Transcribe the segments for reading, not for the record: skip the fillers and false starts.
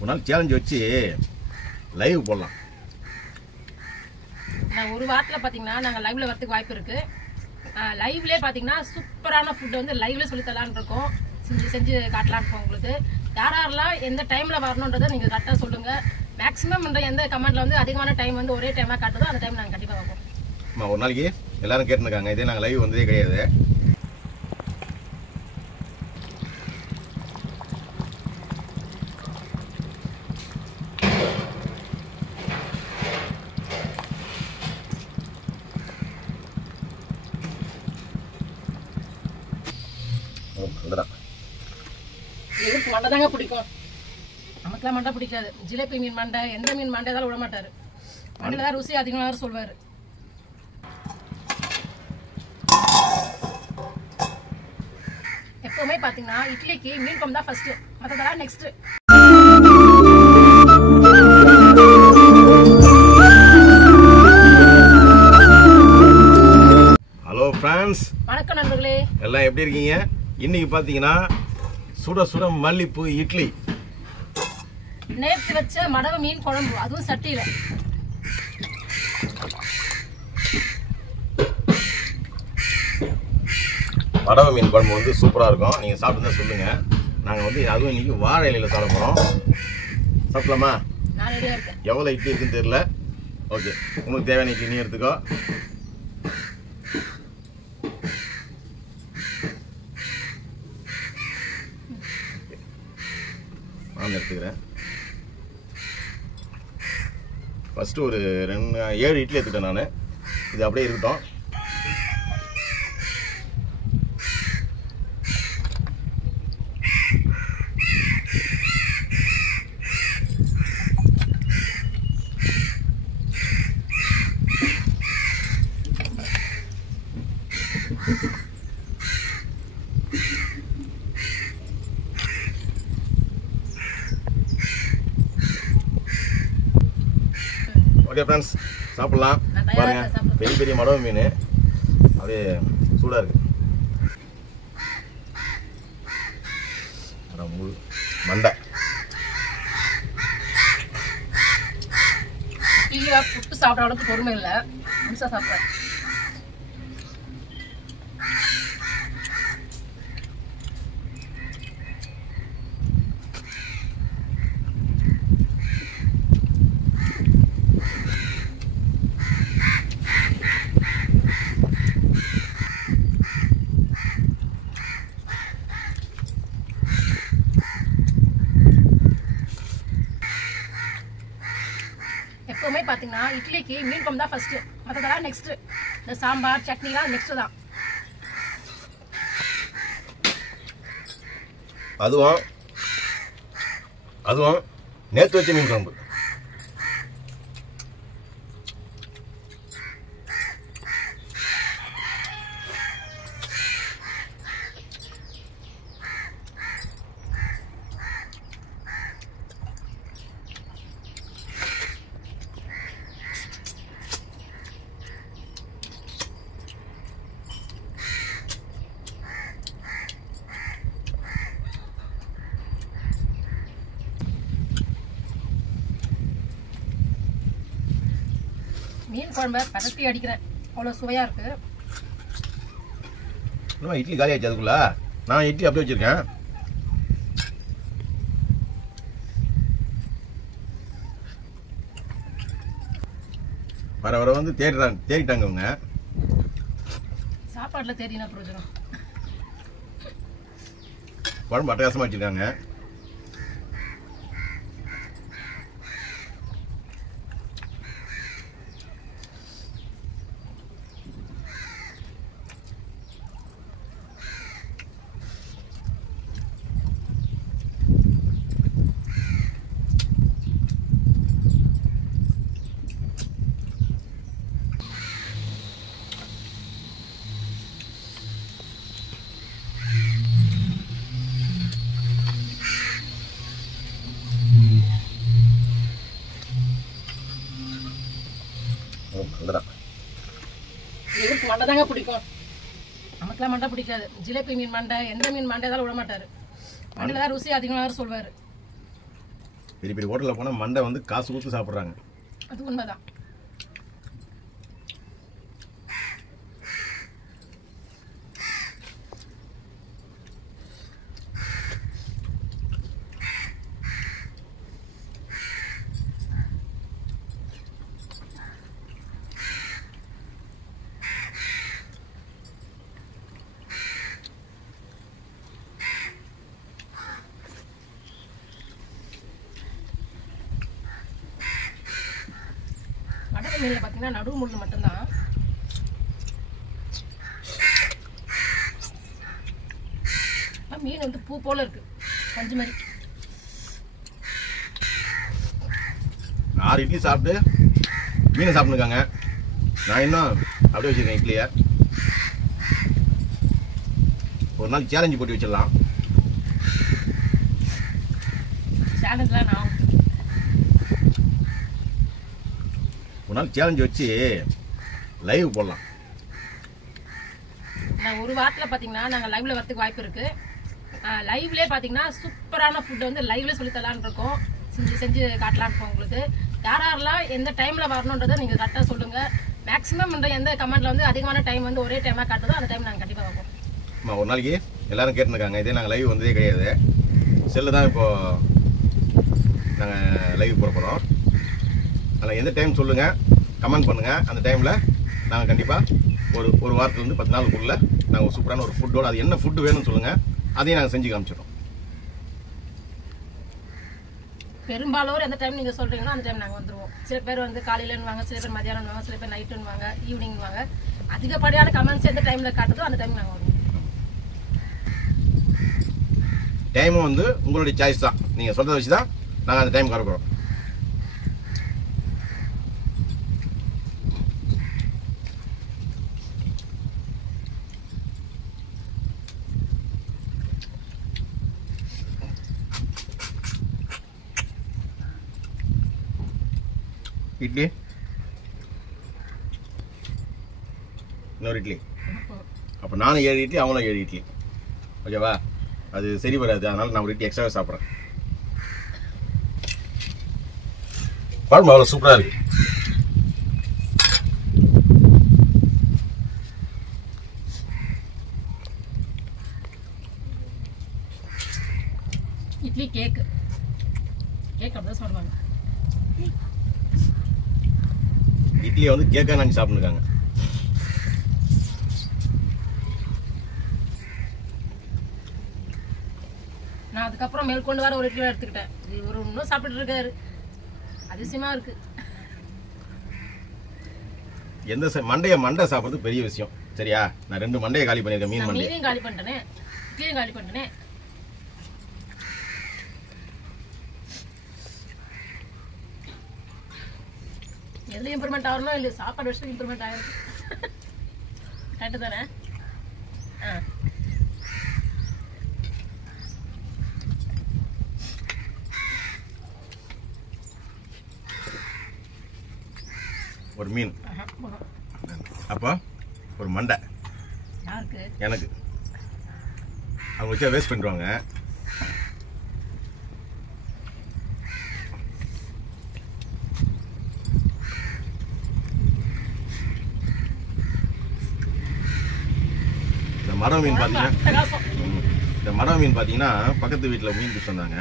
ஒரு நாள் சேலஞ்ச் வச்சு லைவ் போடலாம். நான் ஒரு வாரத்தில் பார்த்தீங்கன்னா நாங்கள் லைவ்ல வரதுக்கு வாய்ப்பு இருக்கு. லைவ்லேயே பார்த்தீங்கன்னா சூப்பரான ஃபுட்டை வந்து லைவ்ல சொல்லி தரலான்னு இருக்கோம். செஞ்சு காட்டலான்னு இருக்கோம். உங்களுக்கு யாரெல்லாம் எந்த டைமில் வரணுன்றதை நீங்கள் கரெக்டாக சொல்லுங்கள். மேக்ஸிமம் எந்த கமெண்ட்ல வந்து அதிகமான டைம் வந்து ஒரே டைமாக காட்டுதோ அந்த டைம் நாங்கள் கண்டிப்பாக வைப்போம். ஒரு நாளைக்கு எல்லாரும் கேட்டுருக்காங்க, இதே நாங்கள் லைவ் வந்ததே கிடையாது. இவருக்கு மண்டை தாங்க பிடிக்கும், நமக்குலாம் மண்டை பிடிக்காது. ஜிலேபி மீன் மண்டை, எந்த மீன் மண்டை ஏதாவது விட மாட்டாரு. மண்டையில தான் ருசி அதிகமாக சொல்வாரு. எப்பவுமே பாத்தீங்கன்னா இட்லிக்கு மீன் குழம்பு தான் ஃபர்ஸ்ட், மற்றதெல்லாம் நெக்ஸ்ட். ஹலோ ஃப்ரெண்ட்ஸ், வணக்கம் நண்பர்களே, எல்லாம் எப்படி இருக்கீங்க? இன்னைக்கு பார்த்தீங்கன்னா சுட சுட மல்லிப்பூ இட்லி, நேற்று வச்ச மடவை மீன் குழம்பு, அதுவும் சட்டியில. மடவை மீன் குழம்பு வந்து சூப்பராக இருக்கும். நீங்கள் சாப்பிட்டு சொல்லுங்கள். நாங்கள் வந்து அதுவும் இன்னைக்கு வாழை இலையில் சாப்பிட போகிறோம். சாப்பிடலாமா? நான் ரெடியா இருக்கேன். எவ்வளோ இட்லி இருக்குன்னு தெரியல. ஓகே, உங்களுக்கு தேவையான இட்லி நீ எடுத்துக்கோ. நான் எடுத்துக்கிறேன். ஃபஸ்ட்டு ஒரு 7 இட்லி எடுத்துட்டேன் நான். இது அப்படியே இருக்கட்டும். ஓகே ஃப்ரெண்ட்ஸ், சாப்பிட்லாம். பாருங்க, பெரிய பெரிய மடவை மீன் அப்படியே சூடாக இருக்கு. மண்டை புட்டு சாப்பிட்ற அளவுக்கு பொறுமை இல்லை, முழுசா சாப்பிட்றேன். எப்பவுமே பாத்தீங்கன்னா இட்லிக்கு மீன் குழம்பு தான் ஃபர்ஸ்ட், மற்றதெல்லாம் நெக்ஸ்ட். இந்த சாம்பார் சட்னிலாம் நெக்ஸ்ட் தான். அதுவும் நேற்று வச்ச மீன் குழம்பு. மீன் குழம்பை பரட்டி அடிக்கிறேன், அவ்வளோ சுவையா இருக்கு. இட்லி காலி ஆச்சு. அதுக்குள்ள நான் இட்லி அப்படியே வச்சிருக்கேன். வர வந்து தேடிட்டாங்க அவங்க. சாப்பாட்டுல தேடினா பிரயோஜனம். குழம்பு அட்டகாசமா வச்சிருக்காங்க. இவருக்கு மண்டை தாங்க பிடிக்கும், நமக்குலாம் மண்டை பிடிக்காது. ஜிலேபி மீன் மண்டை, எந்த மீன் மண்டை ஏதாவது விட மாட்டாரு. மண்டையில தான் ருசி அதிகமாக சொல்வாரு. பெரிய பெரிய ஹோட்டலில் போனால் மண்டை வந்து காசு கொடுத்து சாப்பிட்றாங்க. அது உண்மைதான். வடக்கு மீனில் பார்த்தீங்கன்னா நடுவு முள்ளு மட்டும்தான். மீன் வந்து பூ போல இருக்கு, பஞ்சு மாதிரி. 6 இட்லி சாப்பிட்டு மீனை சாப்பிட்டுருக்காங்க. நான் இன்னும் அப்படியே வச்சுருக்கேன் இட்லியை. ஒரு நாள் சேலஞ்சு போட்டு வச்சிடலாம். சேலஞ்சில் நான் ஒரு நாள் சேலஞ்சு வச்சு லைவ் போடலாம். நான் ஒரு வாரத்தில் பார்த்தீங்கன்னா நாங்கள் லைவ்ல வரதுக்கு வாய்ப்பு இருக்கு. லைவ்லேயே பார்த்தீங்கன்னா சூப்பரான ஃபுட்டு வந்து லைவ்ல சொல்லித்தரலான்னு இருக்கோம். செஞ்சு காட்டலான்னு இருக்கோம். உங்களுக்கு யாரெல்லாம் எந்த டைமில் வரணுன்றதை நீங்கள் கரெக்டாக சொல்லுங்கள். மேக்ஸிமம் எந்த கமெண்ட்டில் வந்து அதிகமான டைம் வந்து ஒரே டைமாக காட்டுதோ அந்த டைம் நாங்கள் கண்டிப்பாக வைப்போம். ஒரு நாளைக்கு எல்லாரும் கேட்டுருக்காங்க. இதே நாங்கள் லைவ் வந்ததே கிடையாது. செல்லு தான் இப்போது நாங்கள் லைவ் போட போகிறோம். அதில் எந்த டைம் சொல்லுங்கள், கமெண்ட் பண்ணுங்கள். அந்த டைமில் நாங்கள் கண்டிப்பாக ஒரு வாரத்துலேருந்து 10 நாளுக்குள்ளே நாங்கள் சூப்பரான ஒரு ஃபுட்டோடு, அது என்ன ஃபுட்டு வேணும்னு சொல்லுங்கள், அதையும் நாங்கள் செஞ்சு காமிச்சிடுறோம். பெரும்பாலும் எந்த டைம் நீங்கள் சொல்கிறீங்களோ அந்த டைம் நாங்கள் வந்துடுவோம். சில பேர் வந்து காலையிலன்னுவாங்க, சில பேர் மதியானம்வாங்க, சில பேர் நைட்டுன்னுவாங்க, ஈவினிங்வாங்க. அதிகப்படியான கமெண்ட்ஸ் எந்த டைமில் காட்டுதோ அந்த டைம் நாங்கள் வருவோம். டைமும் வந்து உங்களுடைய சாய்ஸ் தான். நீங்கள் சொல்கிறத வச்சு தான் நாங்கள் அந்த டைம் வரப்போகிறோம். இட்லி, இன்னொரு இட்லி. அப்போ நானும் 7 இட்லி, அவங்களும் 7 இட்லி. ஓகேவா? அது சரி வராது. அதனால் நான் ஒரு இட்லி எக்ஸ்ட்ராவே சாப்பிட்றேன். குழம்பு அவ்வளோ சூப்பராக இருக்கு. இட்லி கேக் அப்படிதான் சொல்லுவாங்க. இட்லியை வந்து கேக்காக நினச்சி சாப்பிட்டுருக்காங்க. நான் அதுக்கப்புறம் மேற்கொண்டு வர ஒரு இட்லி எடுத்துக்கிட்டேன். இவர் இன்னும் சாப்பிட்டு இருக்காரு. அதிசயமா இருக்கு. மண்டை சாப்பிட்றது பெரிய விஷயம். சரியா? நான் 2 மண்டையை காலி பண்ணியிருக்கேன். மீனையும் காலி பண்ணிட்டேனே, இட்லியும் காலி பண்ணிட்டேனே. எதுல இம்ப்ரூவ்மெண்ட் ஆகணும் இல்லை, சாப்பாடு விஷயம் இம்ப்ரூவ்மெண்ட் ஆகிருக்கு. கரெக்டு தானே? ஒரு மீன், அப்போ ஒரு மண்டை எனக்கு. அவங்க வச்சா வேஸ்ட் பண்ணிடுவாங்க. மரம் மீன் பார்த்தீங்கன்னா பக்கத்து வீட்டில் மீன் பிடிச்சி வந்தாங்க.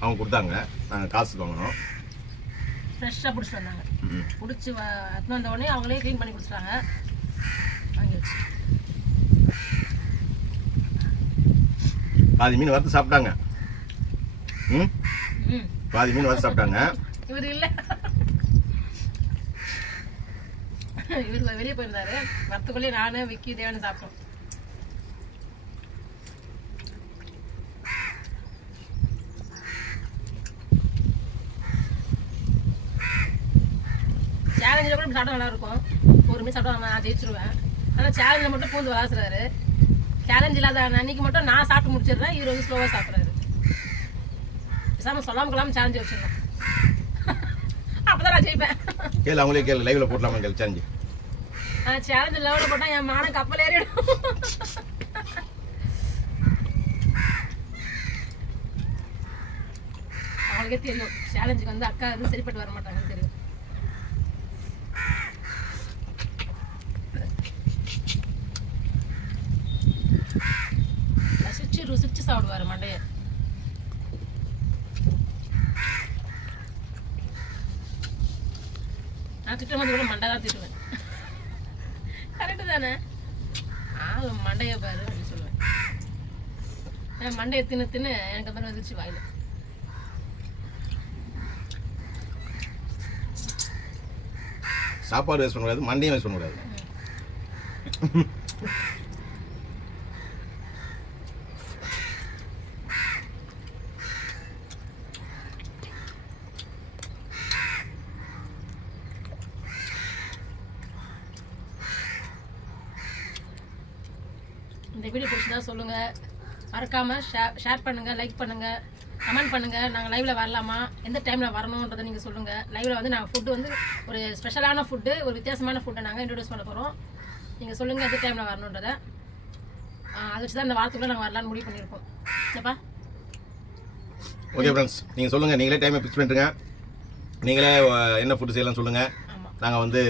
அவங்க கொடுத்தாங்க, நாங்கள் காசுக்கு வாங்கினோம். ஃப்ரெஷ்ஷாக பிடிச்சிட்டு வந்தாங்க. பிடிச்சி எடுத்துன்னு வந்த உடனே அவங்களே க்ளீன் பண்ணி கொடுத்துட்டாங்க. வாங்கிடுச்சு. பாதி மீன் வறுத்து சாப்பிட்டாங்க. பாதி மீன் வறுத்து சாப்பிட்டாங்க. இவர் இல்லை, இவர் வெளியே போயிருந்தாரு. வறுத்துக்குள்ளே நானு விக்கி தேவனு சாப்பிட்டோம். சேலஞ்சில் கூட சாப்பிட்டா நல்லா இருக்கும். ஒரு மீன் சாப்பிட்டா நான் ஜெயிச்சிருவேன். ஆனால் சேலஞ்சில் மட்டும் பூந்து விளாசுறாரு. சேலஞ்ச் இல்லாத அன்னைக்கு மட்டும் நான் சாப்பிட்டு முடிச்சிடுறேன். இவர் வந்து ஸ்லோவாக சாப்பிட்றாரு. பேசாமல் சொல்லாமல் கொள்ளாமல் சேலஞ்சு வச்சிருக்கோம். அப்போதான் நான் ஜெயிப்பேன். கேளு, அவங்களே கேளு. லைவ்ல போடலாமா கேளு சேலஞ்சு. சேலஞ்சு லெவலில் போட்டால் என் மானம் கப்பல் ஏறிடும். அவங்கள எனக்கே தெரியும் சேலஞ்சுக்கு வந்து அக்கா வந்து சரிப்பட்டு வர மாட்டாங்கன்னு தெரியும். ருசிச்சு சாப்பிடுவாரு மண்டைய. நான் திட்டம் கூட மண்டை தான் திட்டுவேன். கரெக்டு தானே? மண்டைய பாரு அப்படின்னு சொல்லுவேன். மண்டையை தின்னு தின்னு எனக்கு அந்த வந்துருச்சு வாயில. சாப்பாடு வேஸ்ட் பண்ணக்கூடாது, மண்டையும் வேஸ்ட் பண்ணக்கூடாது. இந்த வீடியோ பிடிச்சதா சொல்லுங்க, மறக்காம ஷேர் பண்ணுங்க, லைக் பண்ணுங்க, கமெண்ட் பண்ணுங்க. நாங்கள் லைவ்ல வரலாமா, எந்த டைம்ல வரணும்ன்றதை நீங்க சொல்லுங்க. லைவ்ல வந்து நாங்கள் ஃபுட்டு வந்து ஒரு ஸ்பெஷலான ஃபுட்டு, ஒரு வித்தியாசமான ஃபுட்டை நாங்கள் இன்ட்ரோடியூஸ் பண்ண போறோம். நீங்க சொல்லுங்க எந்த டைம்ல வரணுன்றதை. அதை வச்சு தான் இந்த வாரத்துக்குள்ள நாங்கள் வரலான்னு முடிவு பண்ணியிருக்கோம். சரிப்பா? ஓகே ஃப்ரெண்ட்ஸ், நீங்கள் சொல்லுங்கள், நீங்களே டைமை ஃபிக்ஸ் பண்ணிட்டுங்க. நீங்களே என்ன ஃபுட்டு செய்யலாம்னு சொல்லுங்கள், நாங்கள் வந்து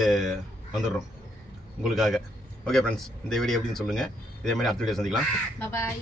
வந்துடுறோம் உங்களுக்காக. ஓகே ஃப்ரெண்ட்ஸ், இந்த வீடியோ எப்படின்னு சொல்லுங்கள். இதே மாதிரி அடுத்த வீடியோ சந்திக்கலாம். பாய்.